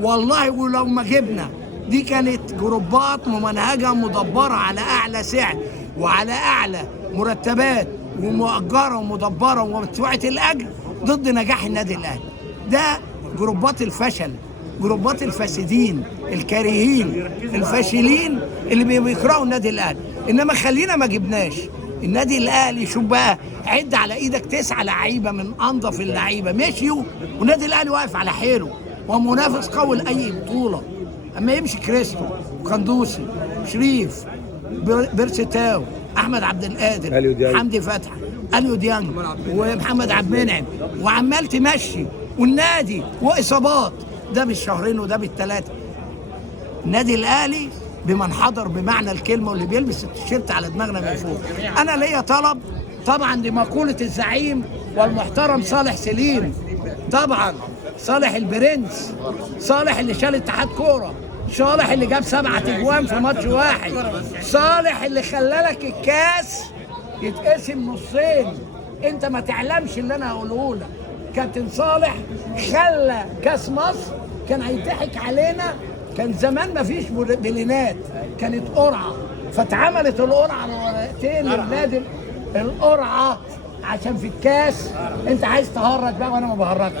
والله ولو ما جبنا دي كانت جروبات ممنهجه مدبره على اعلى سعر وعلى اعلى مرتبات ومؤجره ومدبره ومدفوعه الاجر ضد نجاح النادي الاهلي. ده جروبات الفشل، جروبات الفاسدين الكارهين الفاشلين اللي بيكرهوا النادي الاهلي. انما خلينا ما جبناش النادي الاهلي. شوف بقى، عد على ايدك 9 لعيبه من انظف اللعيبه مشيوا والنادي الاهلي واقف على حيله ومنافس قوي لاي بطوله. اما يمشي كريستو وقندوسي شريف بيرسيتاو احمد عبد القادر حمدي فتحي اليو ديانج ومحمد عبد المنعم وعمال تمشي والنادي واصابات، ده بالشهرين وده بالثلاثه. النادي الاهلي بمن حضر بمعنى الكلمه واللي بيلبس التيشيرت على دماغنا من فوق. انا ليا طلب طبعا لمقوله الزعيم والمحترم صالح سليم، طبعا صالح البرنس، صالح اللي شال اتحاد كوره، صالح اللي جاب 7 اجوان في ماتش واحد، صالح اللي خلالك الكاس يتقسم نصين. انت ما تعلمش اللي انا هقوله لك. كابتن صالح خلى كاس مصر كان هيضحك علينا، كان زمان ما فيش بلينات، كانت قرعه، فاتعملت القرعه على ورقتين للنادي، القرعه عشان في الكاس انت عايز تهرج بقى وانا ما بهرجش،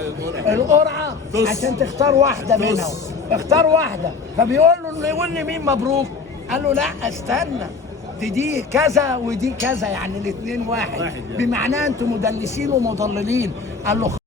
القرعه عشان تختار واحده منهم، اختار واحده، فبيقول له اللي يقول لي مين مبروك؟ قال له لا استنى، دي كذا ودي كذا، يعني الاثنين واحد، بمعناه انتم مدلسين ومضللين. قال له